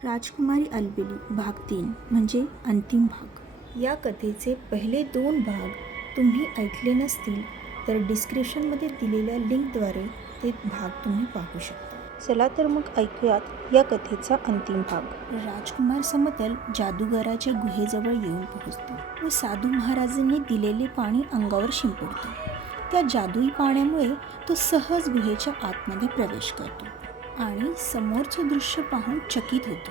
राजकुमारी अलबेली भाग 3 म्हणजे अंतिम भाग. या कथेचे पहिले 2 भाग तुम्ही ऐकले नसतील तर डिस्क्रिप्शनमध्ये दिलेल्या लिंकद्वारे ते भाग तुम्ही पाहू शकता. चला तर मग ऐकूयात या कथेचा अंतिम भाग. राजकुमार समतल जादूगाराच्या गुहेजवळ येऊन पोहोचतो व साधू महाराजांनी दिलेले पाणी अंगावर शिंपडतो. त्या जादुई पाण्यामुळे तो सहज गुहेच्या आतमध्ये प्रवेश करतो आणि समोरचं दृश्य पाहून चकित होतो.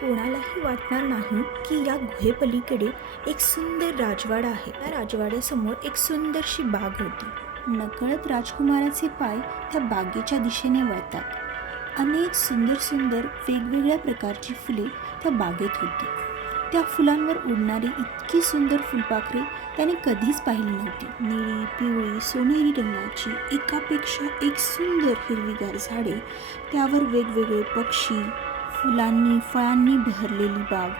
कोणालाही वाटणार नाही की या गुहेपलीकडे एक सुंदर राजवाडा आहे. त्या राजवाड्यासमोर एक सुंदरशी बाग होती. नकळत राजकुमाराचे पाय त्या बागेच्या दिशेने वळतात. अनेक सुंदर सुंदर वेगवेगळ्या प्रकारची फुले त्या बागेत होती. त्या फुलांवर उडणारी इतकी सुंदर फुलपाखरे त्याने कधीच पाहिली नव्हती. निळी, पिवळी, सोनेरी रंगाची एकापेक्षा एक सुंदर हिरवीगार झाडे, त्यावर वेगवेगळे पक्षी, फुलांनी फळांनी बहरलेली बाग,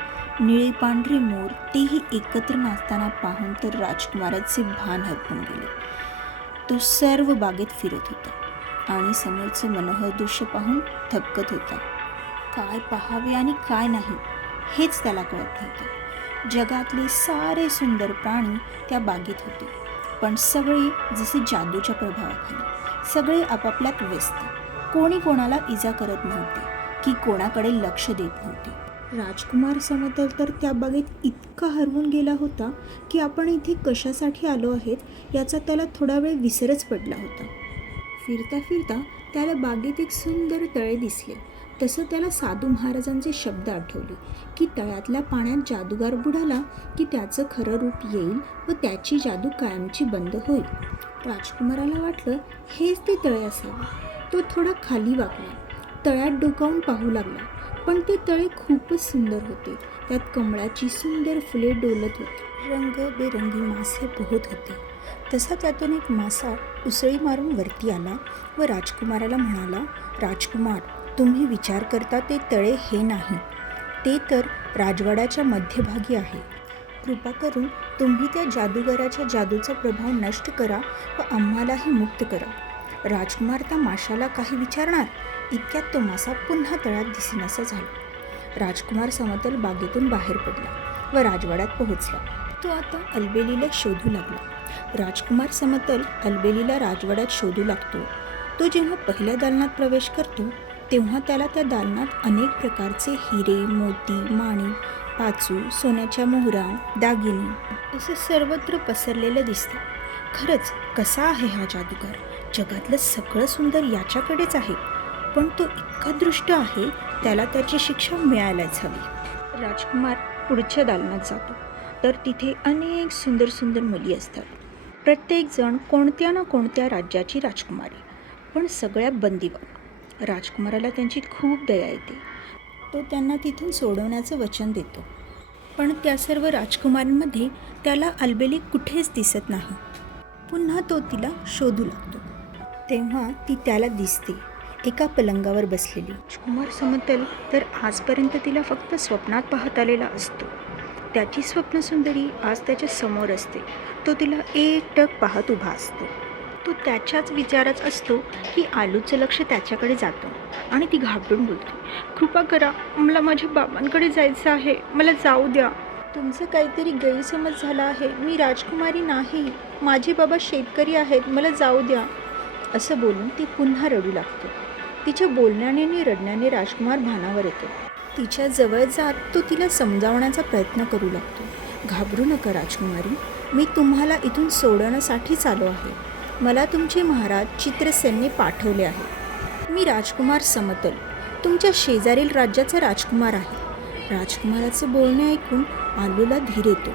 निळे पांढरे मोर, तेही एकत्र नाचताना पाहून तर राजकुमाराचे भान हरपून गेले. तो सर्व बागेत फिरत होता आणि समोरचे मनोहर दृश्य पाहून थबकत होता. काय पाहावे आणि काय नाही हेच त्याला कळत नव्हते. जगातले सारे सुंदर प्राणी त्या बागेत होते, पण सगळे जसे जादूच्या प्रभावाखाली, सगळे आपापल्यात व्यस्त. कोणी कोणाला इजा करत नव्हते की कोणाकडे लक्ष देत नव्हते. राजकुमार समतल तर त्या बागेत इतका हरवून गेला होता की आपण इथे कशासाठी आलो आहेत याचा त्याला थोडा वेळ विसरच पडला होता. फिरता फिरता त्याला बागेत एक सुंदर तळे दिसले. तसं त्याला साधू महाराजांचे शब्द आठवले की तळ्यातल्या पाण्यात जादूगार बुडाला की त्याचं खरं रूप येईल व त्याची जादू कायमची बंद होईल. राजकुमाराला वाटलं हेच ते तळे असावे. तो थोडा खाली वाकला, तळ्यात डोकावून पाहू लागला. पण ते तळे खूपच सुंदर होते. त्यात कमळाची सुंदर फुले डोलत होती. रंगबेरंगी मासे पोहत होते. तसा त्यातून एक मासा उसळी मारून वरती आला व राजकुमाराला म्हणाला, राजकुमार, तुम्ही विचार करता ते तळे हे नाही, ते तर राजवाड्याच्या मध्यभागी आहे. कृपा करून तुम्ही त्या जादूगाराच्या जादूचा प्रभाव नष्ट करा व आम्हालाही मुक्त करा. राजकुमार त्या माशाला काही विचारणार इतक्यात तो मासा पुन्हा तळ्यात दिसेनासा झाला. राजकुमार समतल बागेतून बाहेर पडला व राजवाड्यात पोहोचला. तो आता अलबेलीला शोधू लागला. राजकुमार समतल अलबेलीला राजवाड्यात शोधू लागतो. तो जेव्हा पहिल्या दालनात प्रवेश करतो तेव्हा त्याला त्या दालनात अनेक प्रकारचे हिरे, मोती, माणिक, पाचू, सोन्याच्या मोहरा, दागिने असं सर्वत्र पसरलेलं दिसतं. खरंच कसा आहे हा जादूगार? जगातलं सगळं सुंदर याच्याकडेच आहे, पण तो इतका दृष्ट आहे, त्याला त्याची शिक्षा मिळायलाच हवी. राजकुमार पुढच्या दालनात जातो तर तिथे अनेक सुंदर सुंदर मुली असतात. प्रत्येकजण कोणत्या ना कोणत्या राज्याची राजकुमारी, पण सगळ्या बंदिवान. राजकुमाराला त्यांची खूप दया येते. तो त्यांना तिथून सोडवण्याचं वचन देतो. पण त्या सर्व राजकुमारींमध्ये त्याला अलबेली कुठेच दिसत नाही. पुन्हा तो तिला शोधू लागतो. तेव्हा ती त्याला दिसते, एका पलंगावर बसलेली. राजकुमार समतल तर आजपर्यंत तिला फक्त स्वप्नात पाहत आलेला असतो. त्याची स्वप्नसुंदरी आज त्याच्या समोर असते. तो तिला एकटक पाहत उभा असतो. तो त्याच्याच विचारात असतो की आलूचं लक्ष त्याच्याकडे जातं आणि ती घाबरून बोलते, कृपा करा, मला माझ्या बाबांकडे जायचं आहे, मला जाऊ द्या. तुमचं काहीतरी गैरसमज झाला आहे, मी राजकुमारी नाही, माझे बाबा शेतकरी आहेत, मला जाऊ द्या. असं बोलून ती पुन्हा रडू लागते. तिच्या बोलण्याने आणि रडण्याने राजकुमार भानावर येतो. तिच्या जवळ जात तो तिला समजावण्याचा प्रयत्न करू लागतो. घाबरू नका राजकुमारी, मी तुम्हाला इथून सोडवण्यासाठीच आलो आहे. मला तुमचे महाराज चित्रसेनने पाठवले आहे. मी राजकुमार समतल, तुमच्या शेजारील राज्याचा राजकुमार आहे. राजकुमाराचं बोलणे ऐकून आलूला धीर येतो.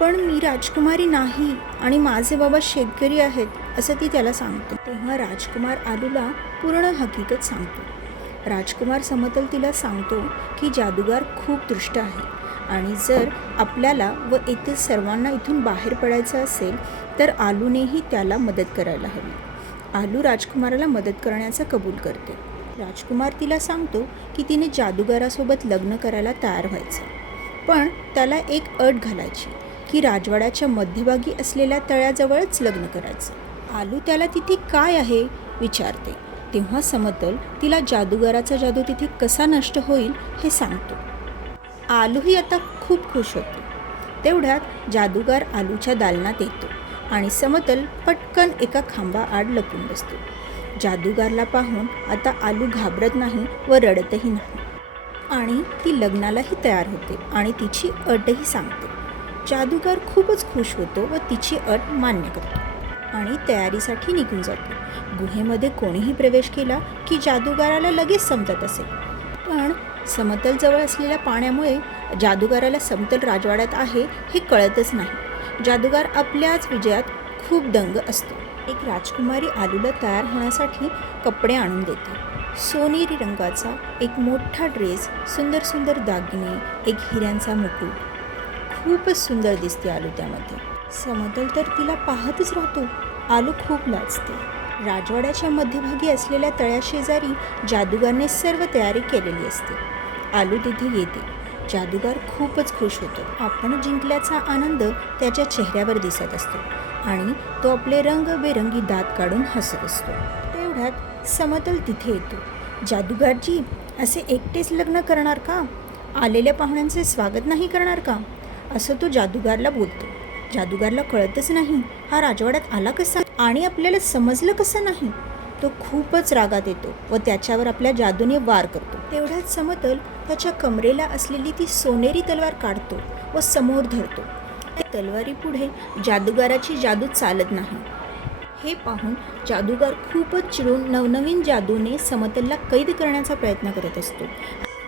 पण मी राजकुमारी नाही आणि माझे बाबा शेतकरी आहेत असं ती त्याला सांगते. तेव्हा राजकुमार आलूला पूर्ण हकीकत सांगतो. राजकुमार समतल तिला सांगतो की जादूगार खूप दृष्ट आहे आणि जर आपल्याला व येथील सर्वांना इथून बाहेर पडायचं असेल तर आलूनेही त्याला मदत करायला हवी. आलू राजकुमाराला मदत करण्याचं कबूल करते. राजकुमार तिला सांगतो की तिने जादूगारासोबत लग्न करायला तयार व्हायचं, पण त्याला एक अट घालायची की राजवाड्याच्या मध्यभागी असलेल्या तळ्याजवळच लग्न करायचं. आलू त्याला तिथे काय आहे विचारते, तेव्हा समतल तिला जादूगाराचा जादू तिथे कसा नष्ट होईल हे सांगतो. आलूही आता खूप खुश होतो. तेवढ्यात जादूगार आलूच्या दालनात येतो आणि समतल पटकन एका खांबाआड लपून बसतो. जादूगारला पाहून आता आलू घाबरत नाही व रडतही नाही आणि ती लग्नालाही तयार होते आणि तिची अटही सांगते. जादूगार खूपच खुश होतो व तिची अट मान्य करतो आणि तयारीसाठी निघून जातो. गुहेमध्ये कोणीही प्रवेश केला की जादूगाराला लगेच समजत असे, पण समतल जवळ असलेल्या पाण्यामुळे जादूगाराला समतल राजवाड्यात आहे हे कळतच नाही. जादूगार आपल्याच विजयात खूप दंग असतो. एक राजकुमारी आलूला तयार होण्यासाठी कपडे आणून देते. सोनेरी रंगाचा एक मोठा ड्रेस, सुंदर सुंदर दागिने, एक हिऱ्यांचा मुकुट. खूपच सुंदर दिसते आलू त्यामध्ये. समतल तर तिला पाहतच राहतो. आलू खूप लाजते. राजवाड्याच्या मध्यभागी असलेल्या तळ्याशेजारी जादूगारने सर्व तयारी केलेली असते. आलू तिथे येते. जादूगार खूपच खुश होतो. आपण जिंकल्याचा आनंद त्याच्या चेहऱ्यावर दिसत असतो आणि तो आपले रंगबेरंगी दात काढून हसत असतो. तेवढ्यात समतल तिथे येतो. जादूगारजी, असे एकटेच लग्न करणार का? आलेल्या पाहुण्यांचे स्वागत नाही करणार का? असं तो जादूगारला बोलतो. जादूगारला कळतच नाही हा राजवाड्यात आला कसा आणि आपल्याला समजलं कसं नाही. तो खूपच रागात येतो व त्याच्यावर आपल्या जादूने वार करतो. तेवढ्यात समतल त्याच्या कमरेला असलेली ती सोनेरी तलवार काढतो व समोर धरतो. त्या तलवारीपुढे जादूगाराची जादू चालत नाही. हे पाहून जादूगार खूपच चिडून नवनवीन जादूने समतलला कैद करण्याचा प्रयत्न करत असतो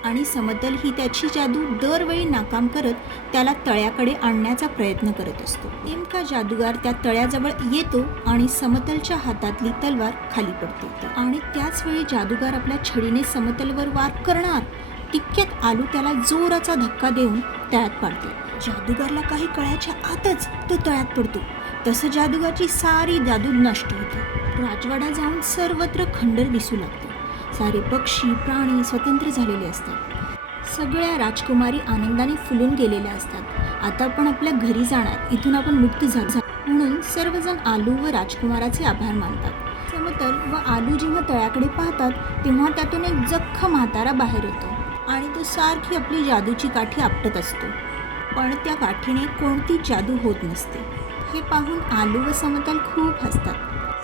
आणि समतल ही त्याची जादू दरवेळी नाकाम करत त्याला तळ्याकडे आणण्याचा प्रयत्न करत असतो. नेमका जादूगार त्या तळ्याजवळ येतो आणि समतलच्या हातातली तलवार खाली पडते आणि त्याच वेळी जादूगार आपल्या छडीने समतलवर वार करणार तितक्यात आलू त्याला जोराचा धक्का देऊन तळ्यात पाडते. जादूगारला काही कळायच्या आतच तो तळ्यात पडतो. तसं जादूगारची सारी जादू नष्ट होते. राजवाडा जाऊन सर्वत्र खंडर दिसू लागते. सारे पक्षी प्राणी स्वतंत्र झालेले असतात. सगळ्या राजकुमारी आनंदाने फुलून गेलेल्या असतात. आता आपण आपल्या घरी जाणार, इथून आपण मुक्त झालो म्हणून सर्वजण आलू व राजकुमाराचे आभार मानतात. समतल व आलू जेव्हा तळ्याकडे पाहतात तेव्हा त्यातून एक जख्ख म्हातारा बाहेर येतो आणि तो सारखी आपली जादूची काठी आपटत असतो, पण त्या काठीने कोणती जादू होत नसते. हे पाहून आलू व समतल खूप हसतात.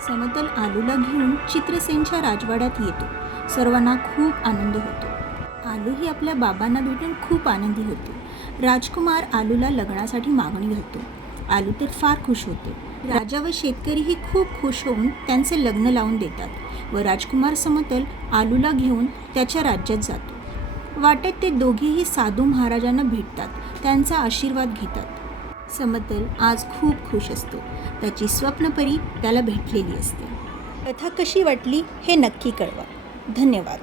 समतल आलूला घेऊन चित्रसेनच्या राजवाड्यात येतो. सर्वांना खूप आनंद होतो. आलूही आपल्या बाबांना भेटून खूप आनंदी होतो. राजकुमार आलूला लग्नासाठी मागणी घालतो. आलू तर फार खुश होतो. राजा व शेतकरीही खूप खुश होऊन त्यांचे लग्न लावून देतात व राजकुमार समतल आलूला घेऊन त्याच्या राज्यात जातो. वाटेत ते दोघेही साधू महाराजांना भेटतात, त्यांचा आशीर्वाद घेतात. समतल आज खूप खुश असतो. त्याची स्वप्नपरी त्याला भेटलेली असते. कथा कशी वाटली हे नक्की कळवा. धन्यवाद.